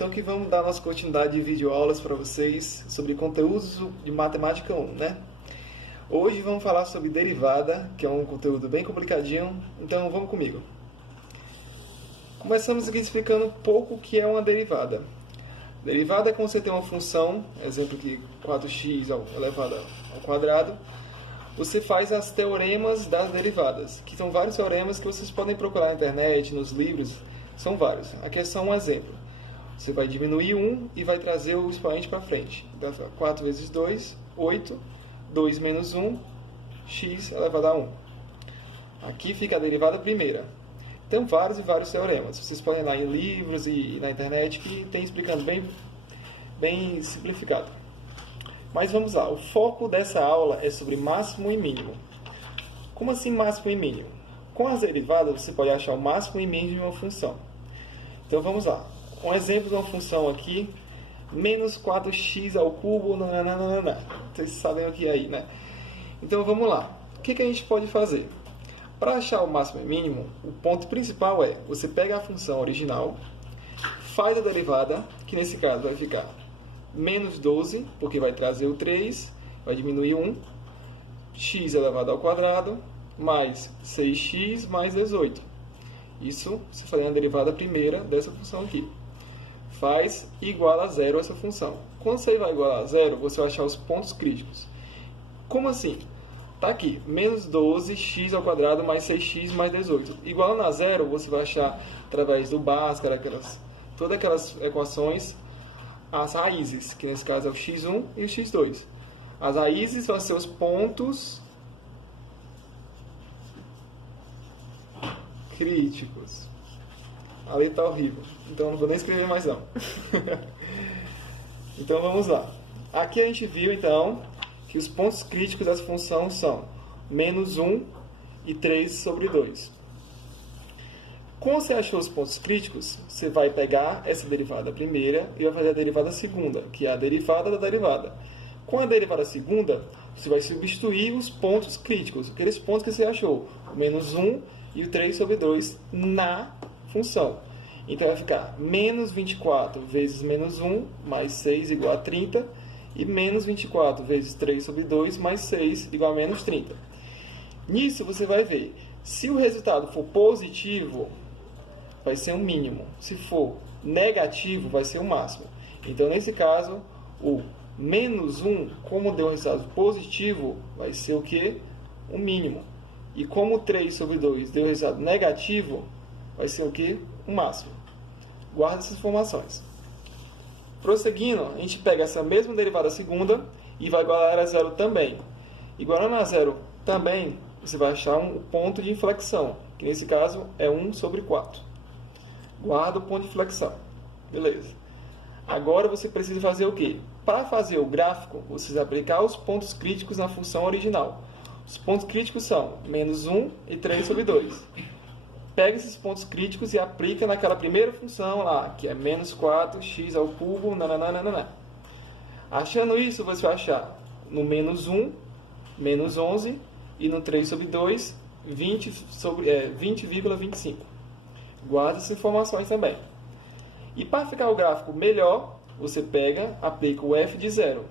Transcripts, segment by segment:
Então aqui vamos dar nossa continuidade de videoaulas para vocês sobre conteúdos de Matemática 1, né? Hoje vamos falar sobre derivada, que é um conteúdo bem complicadinho, então vamos comigo. Começamos aqui explicando um pouco o que é uma derivada. Derivada é quando você tem uma função, exemplo aqui 4x elevado ao quadrado, você faz as teoremas das derivadas, que são vários teoremas que vocês podem procurar na internet, nos livros, são vários. Aqui é só um exemplo. Você vai diminuir 1 e vai trazer o expoente para frente. Então, 4 vezes 2, 8. 2 menos 1, x elevado a 1. Aqui fica a derivada primeira. Tem vários e vários teoremas. Vocês podem ir lá em livros e na internet que tem explicando bem simplificado. Mas vamos lá. O foco dessa aula é sobre máximo e mínimo. Como assim máximo e mínimo? Com as derivadas você pode achar o máximo e mínimo de uma função. Então vamos lá. Um exemplo de uma função aqui, menos 4x ao cubo, nananana. Vocês sabem o que é aí, né? Então vamos lá. O que a gente pode fazer? Para achar o máximo e mínimo, o ponto principal é, você pega a função original, faz a derivada, que nesse caso vai ficar menos 12, porque vai trazer o 3, vai diminuir 1, x elevado ao quadrado, mais 6x mais 18. Isso você faz a derivada primeira dessa função aqui. Faz igual a zero essa função. Quando você vai igualar a zero, você vai achar os pontos críticos. Como assim? Está aqui, menos 12x ao quadrado mais 6x mais 18. Igualando a zero, você vai achar, através do Bhaskara, todas aquelas equações, as raízes, que nesse caso é o x1 e o x2. As raízes vão ser os pontos críticos. A letra está horrível, então não vou nem escrever mais não. Então vamos lá. Aqui a gente viu então que os pontos críticos dessa função são menos 1 e 3 sobre 2. Como você achou os pontos críticos, você vai pegar essa derivada primeira e vai fazer a derivada segunda, que é a derivada da derivada. Com a derivada segunda, você vai substituir os pontos críticos, aqueles pontos que você achou, o menos 1 e o 3 sobre 2 na função. Então vai ficar menos 24 vezes menos 1 mais 6 igual a 30 e menos 24 vezes 3 sobre 2 mais 6 igual a menos 30. Nisso você vai ver, se o resultado for positivo, vai ser um mínimo. Se for negativo, vai ser o máximo. Então nesse caso, o menos 1, como deu um resultado positivo, vai ser o quê? Um mínimo. E como 3 sobre 2 deu resultado negativo, vai ser o quê? O máximo. Guarda essas informações. Prosseguindo, a gente pega essa mesma derivada segunda e vai igualar a zero também. Igualando a zero também, você vai achar um ponto de inflexão, que nesse caso é 1 sobre 4. Guarda o ponto de inflexão. Beleza. Agora você precisa fazer o quê? Para fazer o gráfico, você vai aplicar os pontos críticos na função original. Os pontos críticos são menos 1 e 3 sobre 2. Pega esses pontos críticos e aplica naquela primeira função lá, que é menos 4x ao cubo, nananana. Achando isso, você vai achar no menos 1, menos 11, e no 3 sobre 2, 20,25. Guarda essas informações também. E para ficar o gráfico melhor, você pega, aplica o f de zero.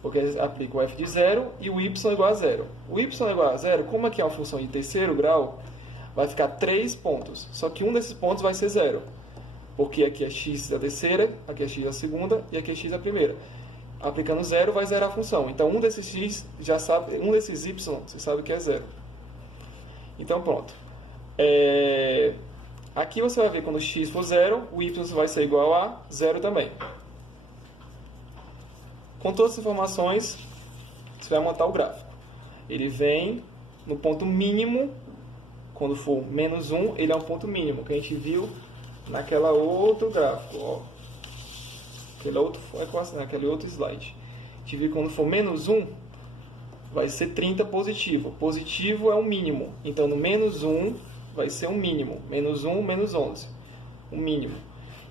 Porque aplica o f de zero e o y igual a zero. O y igual a zero, como aqui é uma função de terceiro grau, vai ficar 3 pontos. Só que um desses pontos vai ser zero. Porque aqui é x a terceira, aqui é x a segunda e aqui é x a primeira. Aplicando zero, vai zerar a função. Então, um desses x, já sabe, um desses y, você sabe que é zero. Então, pronto. Aqui você vai ver quando x for zero, o y vai ser igual a zero também. Com todas as informações, você vai montar o gráfico. Ele vem no ponto mínimo. Quando for menos 1, ele é um ponto mínimo, que a gente viu naquela outro gráfico, ó. Aquele outro slide. A gente viu que quando for menos 1, vai ser 30 positivo. Positivo é um mínimo. Então, no menos 1, vai ser um mínimo. Menos 1, menos 11. Um mínimo.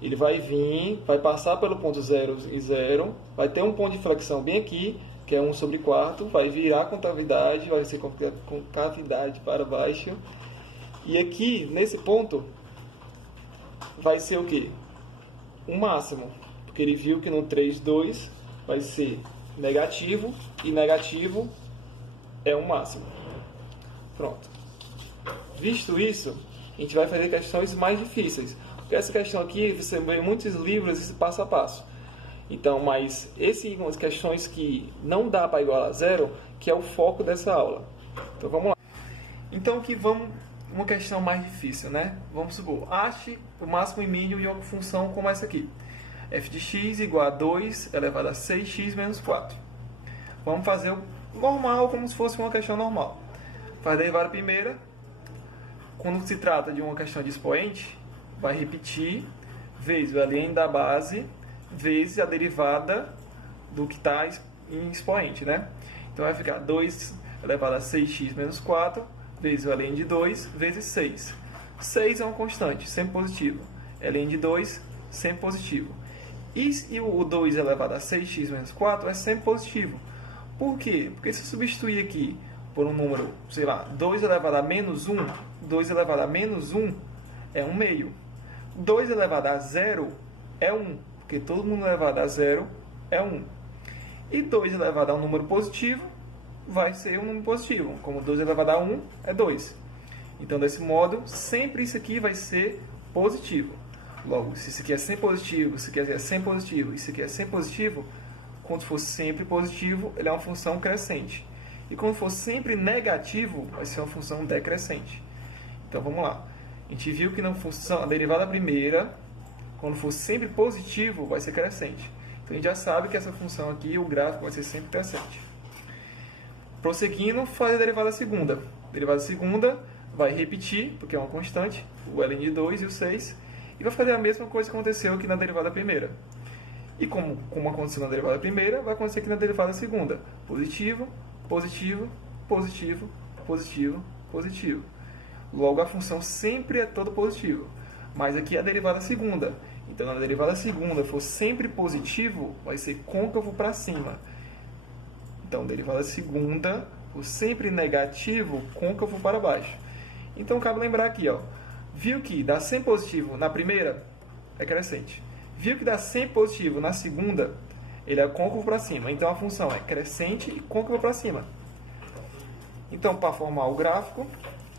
Ele vai vir, vai passar pelo ponto 0 e 0, vai ter um ponto de inflexão bem aqui, que é 1 sobre 4, vai virar concavidade, vai ser concavidade para baixo. E aqui, nesse ponto, vai ser o quê? um máximo, porque ele viu que no 3, 2 vai ser negativo, e negativo é um máximo. Pronto. Visto isso, a gente vai fazer questões mais difíceis, porque essa questão aqui você vê em muitos livros esse passo a passo. Então, mas essas questões que não dá para igualar a zero, que é o foco dessa aula. Então vamos lá. Então aqui vamos uma questão mais difícil, né? Vamos supor, ache o máximo e mínimo de uma função como essa aqui. f de x igual a 2 elevado a 6x menos 4. Vamos fazer o normal, como se fosse uma questão normal. Faz a derivada primeira. Quando se trata de uma questão de expoente, vai repetir vezes o ln da base vezes a derivada do que está em expoente, né? Então vai ficar 2 elevado a 6x menos 4 vezes o ln de 2 vezes 6. 6 é uma constante, sempre positivo. Ln de 2, sempre positivo. E o 2 elevado a 6x menos 4 é sempre positivo. Por quê? Porque se eu substituir aqui por um número, sei lá, 2 elevado a menos 1, 2 elevado a menos 1 é 1 meio. 2 elevado a 0 é 1, porque todo mundo elevado a 0 é 1. E 2 elevado a um número positivo vai ser um número positivo, como 2 elevado a 1 é 2. Então, desse modo, sempre isso aqui vai ser positivo. Logo, se isso aqui é sempre positivo, isso aqui é sempre positivo, isso aqui é sempre positivo, quando for sempre positivo, ele é uma função crescente. E quando for sempre negativo, vai ser uma função decrescente. Então, vamos lá. A gente viu que na função, a derivada primeira, quando for sempre positivo, vai ser crescente. Então, a gente já sabe que essa função aqui, o gráfico vai ser sempre crescente. Prosseguindo, faz a derivada segunda. A derivada segunda vai repetir, porque é uma constante, o ln de 2 e o 6, e vai fazer a mesma coisa que aconteceu aqui na derivada primeira. E como aconteceu na derivada primeira, vai acontecer aqui na derivada segunda. Positivo, positivo, positivo, positivo, positivo. Logo, a função sempre é todo positivo. Mas aqui é a derivada segunda. Então, na derivada segunda, for sempre positivo, vai ser côncavo para cima. Então, derivada segunda, for sempre negativo, côncavo para baixo. Então, cabe lembrar aqui, ó, viu que dá sempre positivo na primeira, é crescente. Viu que dá sempre positivo na segunda, ele é côncavo para cima. Então, a função é crescente e côncavo para cima. Então, para formar o gráfico,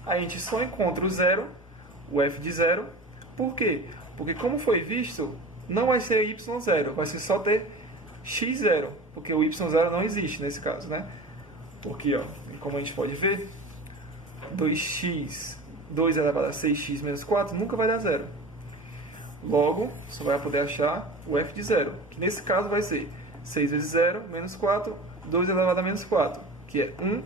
a gente só encontra o zero, o f de zero. Por quê? Porque, como foi visto, não vai ser y0, vai ser só ter x0, porque o y0 não existe nesse caso, né? Porque, ó, como a gente pode ver, 2x, 2 elevado a 6x menos 4 nunca vai dar zero. Logo, só vai poder achar o f de zero, que nesse caso vai ser 6 vezes 0 menos 4, 2 elevado a menos 4, que é 1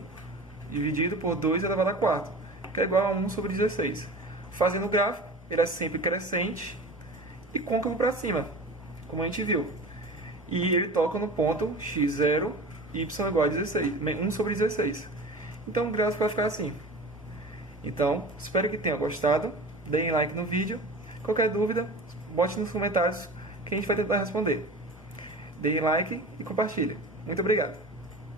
dividido por 2 elevado a 4, que é igual a 1 sobre 16. Fazendo o gráfico, ele é sempre crescente e côncavo para cima, como a gente viu. E ele toca no ponto x0, y igual a 16, 1 sobre 16. Então o gráfico vai ficar assim. Então, espero que tenha gostado. Deem like no vídeo. Qualquer dúvida, bote nos comentários que a gente vai tentar responder. Deem like e compartilhe. Muito obrigado.